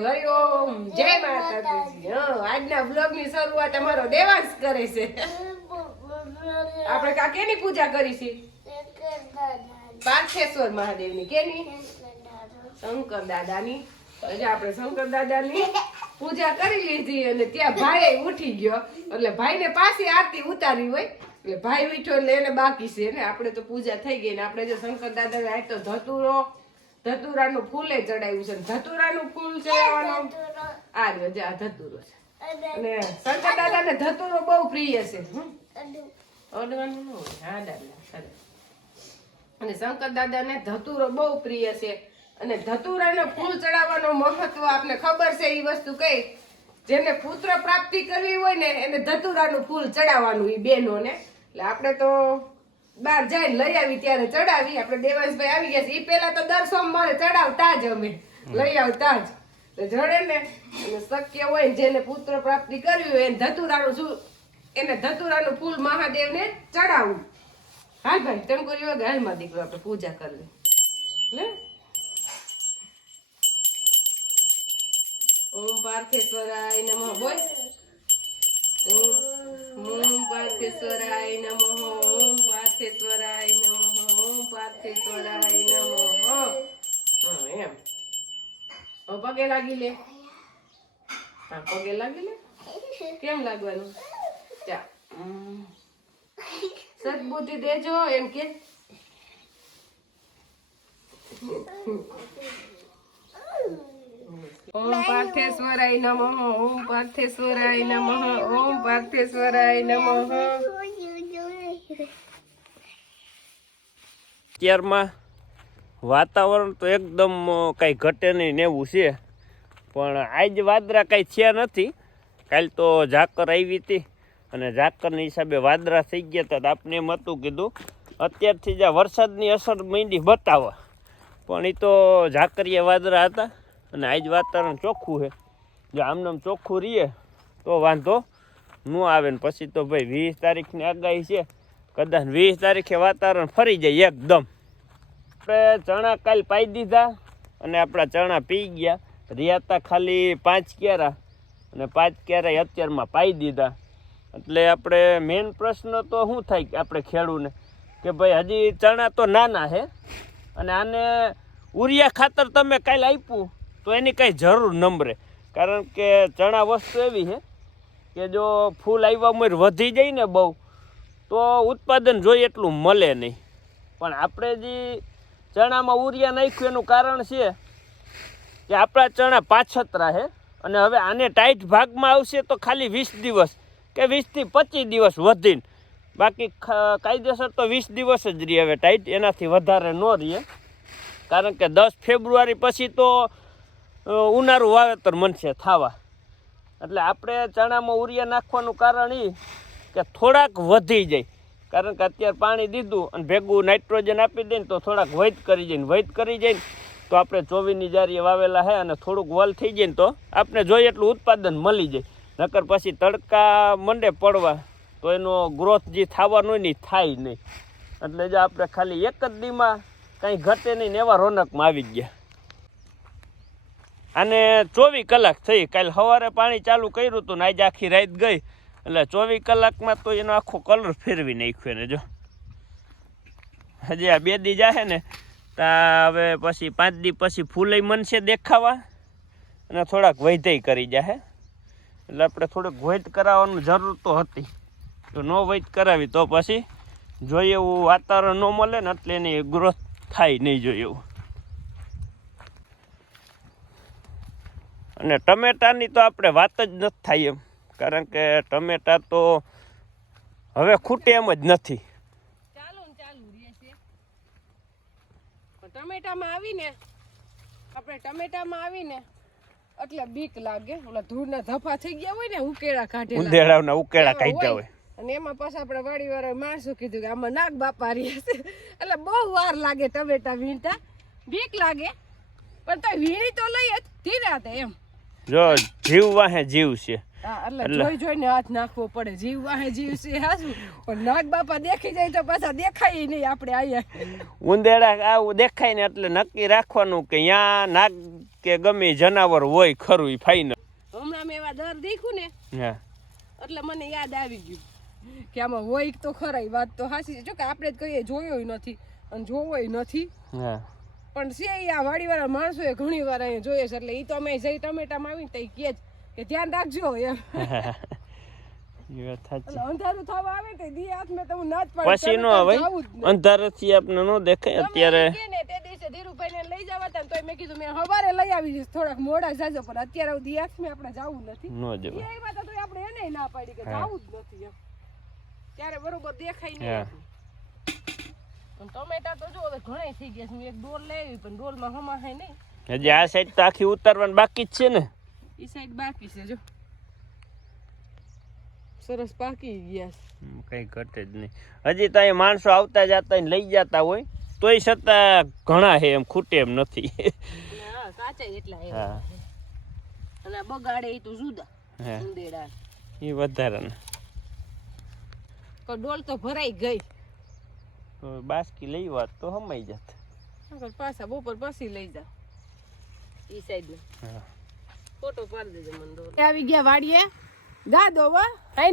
હરિઓમ જય માતાજી। આજના બ્લોગ ની શરૂઆત અમારો દેવાંશ કરે છે। આપણે કાકેની પૂજા કરી છે? પાર્થેશ્વર મહાદેવની। કેની? શંકર દાદાની। આજે આપણે શંકર દાદાની પૂજા કરી લીધી અને ત્યાં ભાઈ ઉઠી ગયો એટલે ભાઈને પાછી આરતી ઉતારી હોય એટલે ભાઈ ઉઠ્યો એટલે એને બાકી છે ને આપણે તો પૂજા થઈ ગઈ ને આપણે જો શંકર દાદાને આજ તો ધતુરાનું ફૂલે ચડાવ્યું છે। ધતુરાનું ફૂલ ચડાવવાનું આ રહ્યો જે આ ધતુરો છે અને શંકર દાદાને ધતુરો બહુ પ્રિય છે। અડવાનું ન હોય હા દાદા અને શંકર દાદાને ધતુરો બહુ પ્રિય છે અને ધતુરાનો ફૂલ ચડાવવાનો મહત્વ આપને ખબર છે। એ વસ્તુ કઈ જેને પુત્ર પ્રાપ્તિ કરવી હોય ને એને ધતુરાનું ફૂલ ચડાવવાનું એ બહેનોને। એટલે આપણે તો બહાર જઈને લઈ આવી ત્યારે ચડાવી। આપણે દેવાંશભાઈ આવી ગયા છે એ પેલા તો દર સોમવારે ચડાવતા જ અમે લઈ આવતા જ જડે ને અને શક્ય હોય જેને પુત્ર પ્રાપ્તિ કરવી હોય એને ધતુરાનું ફૂલ મહાદેવને ચડાવવું। હા ભાઈ તેમ કર્યું વગર હાલમાં દીકરો આપણે પૂજા કરવી લે। ઓમ પાર્થેશ્વરાય નમઃ બોલ। ઓમ પાર્થેશ્વરાય નમઃ ઓમ પાર્થેશ્વરાય નમઃ ઓમ પાર્થેશ્વરાય નમઃ। હા એમ પગે લાગી લે। હા પગે લાગી લે। કેમ લાગવાનું? ચા સદબુદ્ધિ દેજો એમ કે। ઓમ પાર્થેશ્વરાય નમઃ ઓમ પાર્થેશ્વરાય નમઃ ઓમ પાર્થેશ્વરાય નમઃ। અત્યારમાં વાતાવરણ તો એકદમ કાંઈ ઘટે નહીં ને એવું છે પણ આજ વાદળા કાંઈ થયા નથી। કાલ તો ઝાકર આવી હતી અને ઝાકરના હિસાબે વાદળા થઈ ગયા હતા। આપને એમ હતું કીધું અત્યારથી જ વરસાદની અસર માંડી બતાવવા પણ એ તો ઝાકરિયા વાદળા હતા અને આજ વાતાવરણ ચોખ્ખું છે। જો આમનામ ચોખ્ખું રહીએ તો વાંધો ન આવે ને પછી તો ભાઈ 20 તારીખની આગાહી છે કદાચ 20 તારીખે વાતાવરણ ફરી જાય એકદમ। આપણે ચણા કાલ પાઈ દીધા અને આપણા ચણા પી ગયા રહ્યા હતા ખાલી 5 ક્યારા અને 5 ક્યારા અત્યારમાં પાઈ દીધા। એટલે આપણે મેઇન પ્રશ્ન તો શું થાય કે આપણે ખેડૂને કે ભાઈ હજી ચણા તો નાના છે અને આને ઉરિયા ખાતર તમે કાલે આપ્યું તો એની કાંઈ જરૂર નંબરે। કારણ કે ચણા વસ્તુ એવી છે કે જો ફૂલ આવ્યા મોર વધી જાય ને બહુ તો ઉત્પાદન જોઈએ એટલું મળે નહીં। પણ આપણે જે ચણામાં ઉરિયા નાખ્યું એનું કારણ છે કે આપણા ચણા પાછતરા છે અને હવે આને ટાઈટ ભાગમાં આવશે તો ખાલી 20 દિવસ કે 20 થી 25 દિવસ વધીને બાકી કાયદેસર તો 20 દિવસ જ રહે હવે ટાઈટ એનાથી વધારે ન રહે। કારણ કે 10 ફેબ્રુઆરી પછી તો ઉનાળું વાવેતર મનશે થવા। એટલે આપણે ચણામાં ઉરિયા નાખવાનું કારણ એ કે થોડાક વધી જાય। કારણ કે અત્યારે પાણી દીધું અને ભેગું નાઇટ્રોજન આપી દઈએ તો થોડાક વૈધ કરી જાય ને તો આપણે 24ની જારીએ વાવેલા છે અને થોડુંક વલ થઈ જાય ને તો આપણે જોઈએ એટલું ઉત્પાદન મળી જાય। નકર પછી તડકા મંડે પડવા તો એનો ગ્રોથ જે થવાનો નહીં થાય નહીં। એટલે જો આપણે ખાલી એક જ દીમાં કંઈ ઘટે નહીં ને એવા રોનકમાં આવી ગયા। અને 24 કલાક થઈ કાલ સવારે પાણી ચાલુ કર્યું હતું ને આજે આખી રાત ગઈ એટલે 24 કલાકમાં તો એનો આખો કલર ફેરવી નાખ્યો ને જો હજી આ 2 દી જાહે ને તા હવે પછી 5 દી પછી ફૂલય મનશે દેખાવા અને થોડાક વૈધય કરી જાહે। એટલે આપણે થોડુંક વૈધ કરાવવાનું જરૂર તો હતી જો ન વૈધ કરાવી તો પછી જોઈએ એવું વાતાવરણ ન મળે ને એટલે એની ગ્રોથ થાય નહીં જોઈએ એવું। અને ટમેટાની તો આપણે વાત જ નથી થાય એમ કારણ કે ટમેટા તો હવે ખૂટે એમ જ નથી। ચાલુ રહેશે ટમેટામાં આવીને એટલે બીક લાગે। ઓલા ધૂળના ધફા થઈ ગયા હોય ને ઉકેળા કાઢેલા ઉંદેડાના ઉકેળા કાઢ્યા હોય અને એમાં પાછા આપણે વાડીવાળા માણસો કીધું કે આમાં નાગ બાપા રહે છે એટલે બહુ વાર લાગે ટમેટા વીણતા બીક લાગે પણ તો વીણી તો લઈએ જ ધીરાતે એમ। જો જીવ વાહે જીવ છે હા એટલે જોઈને હાથ નાખવો પડે. જીવ વાહે જીવ છે હાસું, પણ નાગ બાપા દેખી જાય તો પાછા દેખાય નહીં આપણે આયા. ઉંદેડા આવું દેખાય ને એટલે નક્કી રાખવાનું કે અહીંયા નાગ કે ગમે જનાવર હોય ખરું ફાઈનલ. હમણાં મેં એવા દર દેખ્યું ને હા એટલે મને યાદ આવી ગયું કે આમાં હોય તો ખરા. વાત તો હાસી છે, જો કે આપણે જ કહીએ જોયો નથી અને જોવો નથી. હા પણ છે આ વાડીવાળા માણસોએ ઘણી વાર અહીંયા જોઈએ છે, એટલે એ તો અમે જઈ ટમેટામાં આવીને તો કહે કે ધ્યાન રાખજો એમ. અંધારું થવા આવે તો દી હાથમાં તો હું ના જ પાડું. પછી નો આવે અંધારાથી આપણે નો દેખાય. અત્યારે તે દિવસે ધીરુભાઈને લઈ જવા હતા તો મેં કીધું મેં સવારે લઈ આવી જઈશ, થોડાક મોડા જાજો, પણ અત્યારે દી હાથમાં આપણે જવું નથી. નો જવાય. એ વાત તો આપણે એને ના પાડી કે જવું જ નથી એમ. ત્યારે બરોબર દેખાય નહીં. ટમેટા તો જો હવે ઘણા થઈ ગયા છે. એક ડોલ લેવી પણ ડોલમાં હમાય નહીં. હજી આ સાઈડ તો આખી ઉતારવાની બાકી જ છે ને. ઈ સાઈડ બાકી છે જો. સરસ પાકી ગયા કઈ ઘટે જ નહીં. હજી તો અહીં માણસો આવતા જતા લઈ જતા હોય તોય છતાં ઘણા છે, એમ ખૂટે એમ નથી. હા કાચા એટલા એવા. અને બગાડે એ તો જુદા. ઉંદેડા એ વધારે. ડોલ તો ભરાઈ ગઈ. બાસ્કી લઈ વાત તો હમાઈ જાત. પાછા બપોર પછી લઈ જાવ ઈ સાઈડ ને. ફોટો પાડી દેજો મને ડોલ. આવી ગયા વાડીએ ગાદો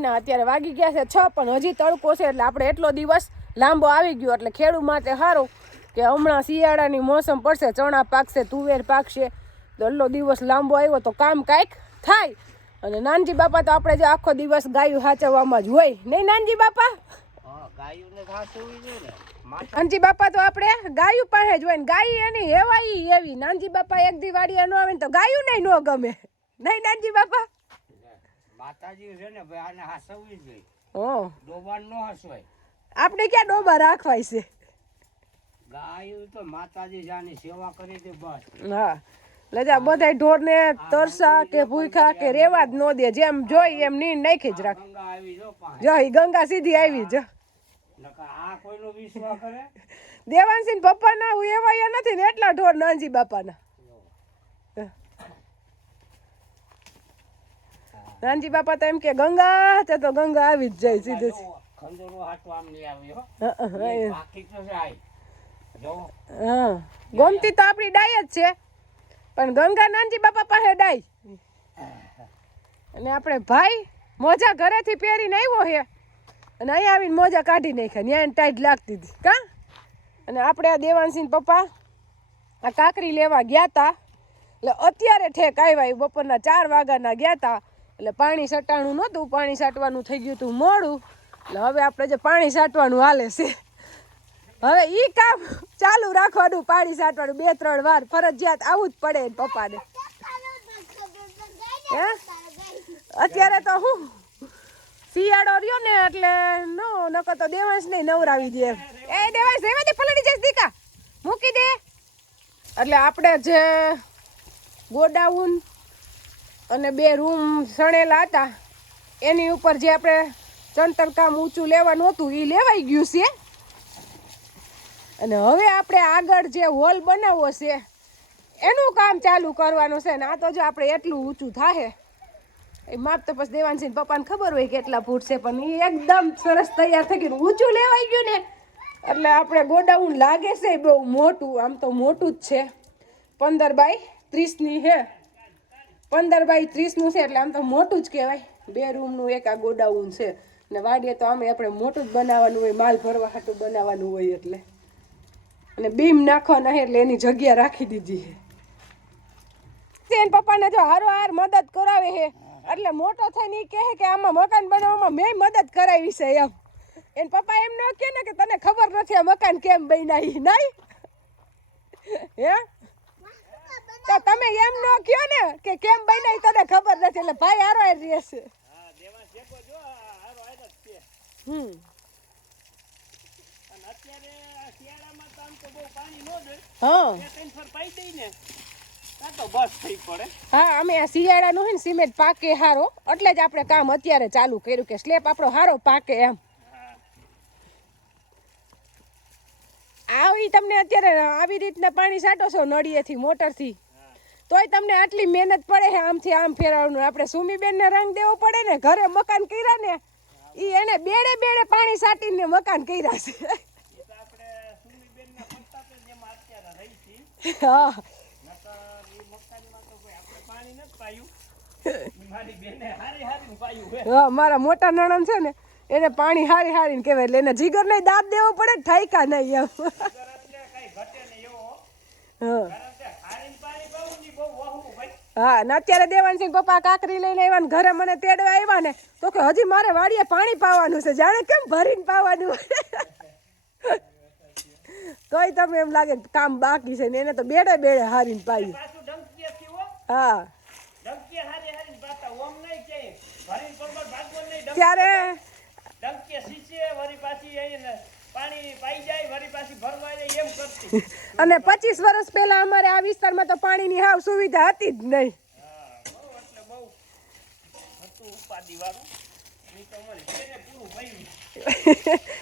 ના અત્યારે વાગી ગયા છે 6, પણ હજી તડકો છે એટલે આપણે એટલો દિવસ લાંબો આવી ગયો એટલે ખેડૂત માટે સારું કે હમણાં શિયાળાની મોસમ પડશે, ચણા પાકશે, તુવેર પાકશે, તો એટલો દિવસ લાંબો આવ્યો તો કામ કાંઈક થાય. અને નાનજી બાપા તો આપણે જો આખો દિવસ ગાયું સાચવવામાં જ હોય નહીં નાનજી બાપા? નાનજી બાપા તો આપણે ગાયું પાસે જ હોય ને ગાય એની હેવાઈ એવી. નાનજી બાપા એક દી વાડીએ ન આવે ને તો ગાયું નહીં ન ગમે નહીં નાનજી બાપા? માતાજી છે ને ભાઈ આને હાસવવી જોઈએ. ડોબાન નો હસવાય. આપણે ક્યાં ડોબા રાખવાય છે? ગાયું તો માતાજી જાની સેવા કરી દે બસ. હા લજા બધા ઢોર ને તરસા કે ભૂખા કે રેવા જ ન દે, જેમ જોઈ એમ નીંદ નાખી જ રાખ. ગંગા આવી જો પાસે. જો ઈ ગંગા સીધી આવી જો. નકા આ કોઈનો વિશ્વાસ કરે? દેવાનસિંહ પપ્પા ના હું એવા નથી ને એટલા ઢોર નાનજી બાપા ના. નાનજી બાપા તો એમ કે ગંગા તે તો ગંગા આવી જ જાય સીધે. ખંજોરો હાટો આમ નહીં આવી હો. હા બાકી તો જાય જો. હા ગોમતી તો આપણી ડાય જ છે, પણ ગંગા નાનજી બાપા પાસે ડાય. અને આપણે ભાઈ મોજા ઘરેથી પહેરીને આવ્યો છે અને અહીંયા આવીને મોજા કાઢી નાખ્યા, ન્યાય ટાઈટ લાગતી હતી કા. અને આપણે આ દેવાનસિંહ પપ્પા આ કાકરી લેવા ગયા હતા એટલે અત્યારે ઠેક આવ્યા. બપોરના 4 વાગ્યાના ગયા હતા એટલે પાણી સટાણું નહોતું, પાણી સાટવાનું થઈ ગયું હતું મોડું. એટલે હવે આપણે જે પાણી સાટવાનું હાલે છે, હવે ઈ કામ ચાલુ રાખવાનું. પાણી સાટવાનું 2-3 વાર ફરજિયાત આવું જ પડે પપ્પાને. હે અત્યારે તો હું શિયાળો રહ્યો ને એટલે નકર તો દેવાંશ નહીં નવરાવી દે. એ દેવાંશ રેવા દે, પલળી જઈશ દીકા, મૂકી દે. એટલે આપણે જે ગોડાઉન અને 2 રૂમ સણેલા હતા એની ઉપર જે આપણે ચણતર કામ ઊંચું લેવાનું હતું એ લેવાઈ ગયું છે. અને હવે આપણે આગળ જે હોલ બનાવવો છે એનું કામ ચાલુ કરવાનું છે. ને આ તો જો આપણે એટલું ઊંચું થાય એ માપ તો પછી દેવાનસિંહ પપ્પાને ખબર હોય કેટલા ફૂટ છે, પણ એ એકદમ સરસ તૈયાર થઈ ગયું, ઊંચું લેવાઈ ગયું ને એટલે આપણે ગોડાઉન લાગે છે બહુ મોટું. આમ તો મોટું જ છે, 15 બાય 30ની છે, 15 બાય 30નું છે એટલે આમ તો મોટું જ કહેવાય. 2 રૂમનું એક આ ગોડાઉન છે ને વાડીએ તો આમે આપણે મોટું જ બનાવવાનું હોય, માલ ભરવા હાટું બનાવવાનું હોય એટલે. અને બીમ નાખવાના છે એટલે એની જગ્યા રાખી દીધી છે. એન પપ્પાને જો હારોહાર મદદ કરાવે છે એટલે મોટો થઈને એ કહે કે આમાં મકાન બનાવવામાં મેં મદદ કરાવી છે એમ. એન પપ્પા એમ ન કહે ને કે તને ખબર નથી આ મકાન કેમ બન્યા નહીં. હે તો તમે એમ ન કહો ને કે કેમ બન્યા તને ખબર નથી, એટલે ભાઈ હારો રહેશે. હા અમે આ શિયાળાનું હોય ને સિમેન્ટ પાકે હારો એટલે જ આપણે કામ અત્યારે ચાલુ કર્યું કે સ્લેબ આપણો હારો પાકે એમ. આવી તમને અત્યારે આવી રીતના પાણી છાંટો છો નળીએથી મોટરથી તોય તમને આટલી મહેનત પડે છે આમથી આમ ફેરવવાનું. આપણે સુમીબેનને રંગ દેવો પડે ને, ઘરે મકાન કર્યા ને ઈ એને બેડે બેડે પાણી સાટીને મકાન કર્યા છે. હા હા, મારા મોટા નણંદ છે ને એને પાણી હારી હારીને કહેવાય, એટલે એને જીગર નહીં દાંત દેવો પડે, ઠાયકા નહીં એમ. હા ને અત્યારે દેવાનસિંહ પપ્પા કાકરી લઈને આવ્યા ને ઘરે મને તેડવા આવ્યા ને તો કે હજી મારે વાડીએ પાણી પાવાનું છે, જાણે કેમ ભરીને પાવાનું. તોય તમે એમ લાગે કામ બાકી છે ને એને તો બેડે બેડે હારીને પાયું. હા ત્યારે અને 25 વર્ષ પહેલા અમારે આ વિસ્તારમાં તો પાણીની હાવ સુવિધા હતી જ નહીં.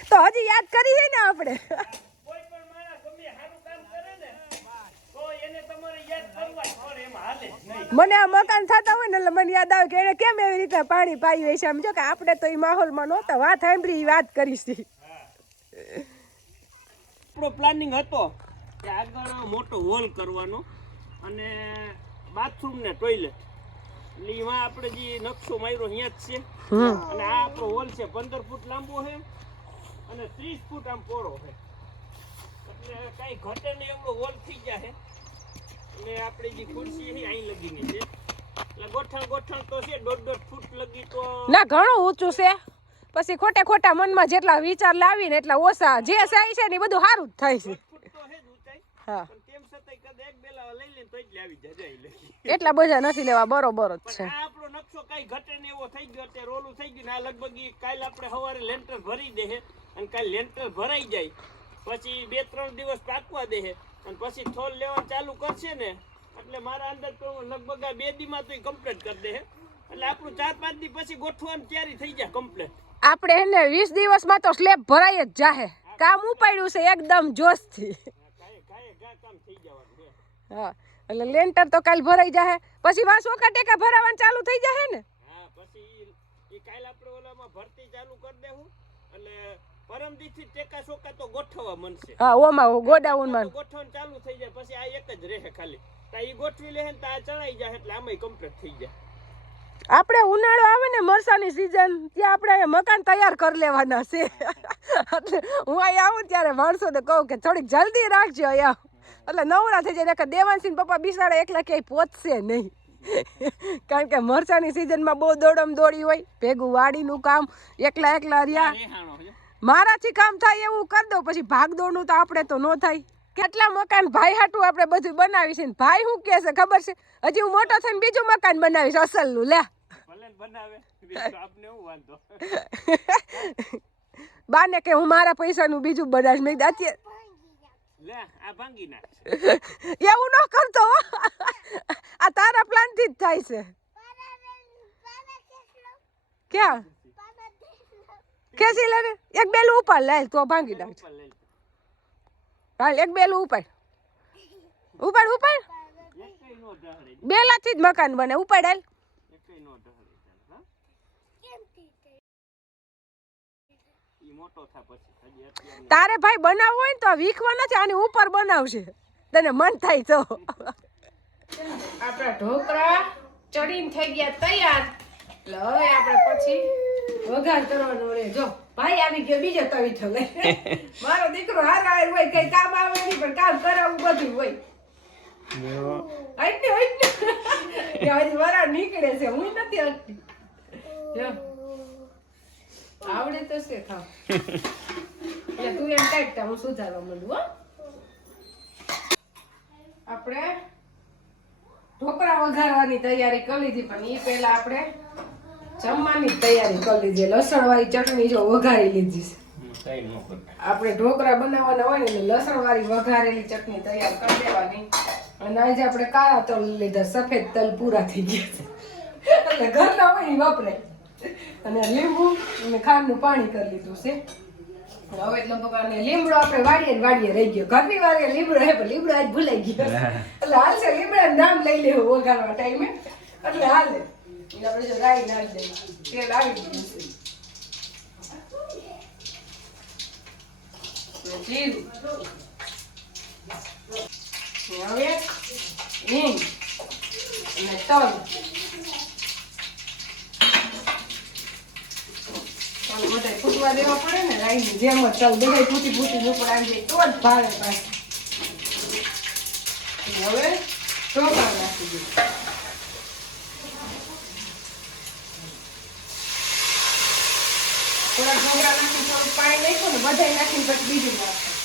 તો હજી યાદ કરી છે ને આપણે. મને આ મકાન થતા હોય ને એટલે મને યાદ આવે કે એને કેમ એવી રીતે પાણી પાયું હશે. સમજો કે આપણે તો એ માહોલમાં નહોતા, વાત સાંભળી વાત કરીશી. આપણો પ્લાનિંગ હતો કે આગળ મોટો હોલ કરવાનો અને બાથરૂમ ને ટોયલેટ, એટલે એમાં આપણે જે નકશો માર્યો અહીંયા જ છે. અને આ આપણો હોલ છે 15 ફૂટ લાંબો છે અને 30 ફૂટ આમ પહોળો છે, એટલે કઈ ઘટે નહીં એવડો હોલ થઈ જાય. એટલે આપણે જે ખુરશી છે અહીં લગીની છે, એટલે ગોઠણ તો છે 1.5 ફૂટ લગી તો ના ઘણું ઊંચું છે. પછી ખોટા ખોટા મનમાં જેટલા વિચાર લાવીને એટલા ઓછા જે સાઈ છે ને એ બધું સારું જ થાય છે. હા તેમ છતાંય કદાચ એક બેલા લઈ લે તો જ આવી જાય, એટલા બધા નથી લેવા, બરોબર જ છે. આ આપણો નકશો કઈ ઘટે ને એવો થઈ ગયો, અત્યારે રોલું થઈ ગયું ને આ લગભગ કાલ આપણે સવારે લેન્ટર ભરી દે અને કાલ લેન્ટર ભરાઈ જાય પછી 2-3 દિવસ પાકવા દે અને પછી થોલ લેવા ચાલુ કરશે ને એટલે મારા અંદર તો લગભગ આ 2 દીમાં તો કમ્પ્લીટ કરી દે, એટલે આપણું 4-5 દી પછી ગોઠવાની તૈયારી થઈ જાય કમ્પ્લીટ. આપણે એને 20 દિવસમાં તો સ્લેબ ભરાઈ જ જાહે. કામ ઉપાડ્યું છે એકદમ જોશથી. હા એટલે લેન્ટર તો કાલ ભરાઈ જાહે, પછી વા સોકા ટેકા ભરાવાનું ચાલુ થઈ જાહે ને. હા પછી ઈ કાલ આપણે ઓલામાં ભરતી ચાલુ કરી દેવું એટલે પરમ દીથી ટેકા સોકા તો ગોઠવવા મળશે. હા ઓમાં ગોડાઉનમાં ગોઠવણ ચાલુ થઈ જાય પછી આ એક જ રહે ખાલી, તો ઈ ગોઠવી લે ને તો આ ચડાઈ જાય એટલે આમાંય કમ્પ્લીટ થઈ જાય. આપણે ઉનાળો આવે ને મરસાની સીઝન ત્યાં આપણે મકાન તૈયાર કરી લેવાના છે. એટલે હું અહીં આવું ત્યારે માણસોને કહું કે થોડીક જલ્દી રાખજો અહીંયા, એટલે નવરા થઈ જાય. દેવાનસિંહ પપ્પા બિસાડા એકલા ક્યાંય પહોંચશે નહીં, કારણ કે મરસાની સિઝનમાં બહુ દોડમ દોડી હોય, ભેગું વાડીનું કામ એકલા રહ્યા. મારાથી કામ થાય એવું કરી દો, પછી ભાગદોડનું તો આપણે તો ન થાય. કેટલા મકાન ભાઈ હાટું આપણે બધું બનાવી છે, ભાઈ શું કહે છે ખબર છે, હજી હું મોટો થઈને બીજું મકાન બનાવીશ અસલનું. લે બાને કે હું મારા પૈસાનું બીજું બનાવીશ. મેં અત્યારે એવું ન કરતો, આ તારા પ્લાન થી જ થાય છે. ક્યાં ખેંચી લે ને, એક બેલું ઉપાડ લે તો ભાંગી નાખ. હાલ એક બેલું ઉપાડ બેલાથી જ મકાન બને. ઉપાડ હાલ. તારે ભાઈ બનાવવું હોય ને તો વીખવા નથી, આની ઉપર બનાવશે, તને મન થાય તો. આપણા ઢોકળા ચડીને થઈ ગયા તૈયાર, એટલે હવે આપણે પછી વઘાર કરવાનો રે. જો ભાઈ આવી ગયો બીજો તવીથો લઈ. મારો દીકરો હારા હોય, કઈ કામ આવે નહીં પણ કામ કરાવવું બધું હોય. હજી વરા નીકળે છે, હું નથી હટતી. જો આવડે તો છે ખાવ. એટલે તું એમ કાઢતા હું સુધારવા માંડું. હો આપણે ઢોકળા વઘારવાની તૈયારી કરી લીધી, પણ એ પહેલા આપણે જમવાની તૈયારી કરી લીધી. લસણ વાળી ચટણી જો વઘારી લીધી છે. આપણે ઢોકળા બનાવવાના હોય ને લસણ વાળી વઘારેલી ચટણી તૈયાર કરી દેવાની. અને આજે આપણે કાળા તલ લીધા, સફેદ તલ પૂરા થઈ ગયા છે એટલે ઘરના હોય એ વાપરાય. અને લીંબુ અને ખાંડનું પાણી કરી લીધું છે. હવે લગભગ આને લીમડો આપણે વાડીએ ને વાડીએ રહી ગયો. ઘરની વાડીએ લીમડો હે પણ લીમડો આજ ભૂલાઈ ગયો. એટલે હાલશે લીમડાનું નામ લઈ લેવું વઘારવા ટાઈમે. એટલે હાલે. એટલે આપણે જો રાઈ નાખી દઈએ. તેલ આવી ગયું છે. જીરું. હવે હિંગ અને તલ. બધા ફૂટવા દેવા પડે ને રાઈની જેમ જ ચાલ બધા ફૂટી ફૂટી ઉપર આવી જાય તો જ ભાવે પાછી. હવે ઢોકળા નાખી દઈએ. થોડા ઢોકળા નાખી થોડું પાણી નાખ્યું ને બધા નાખીને પછી બીજું નાખે.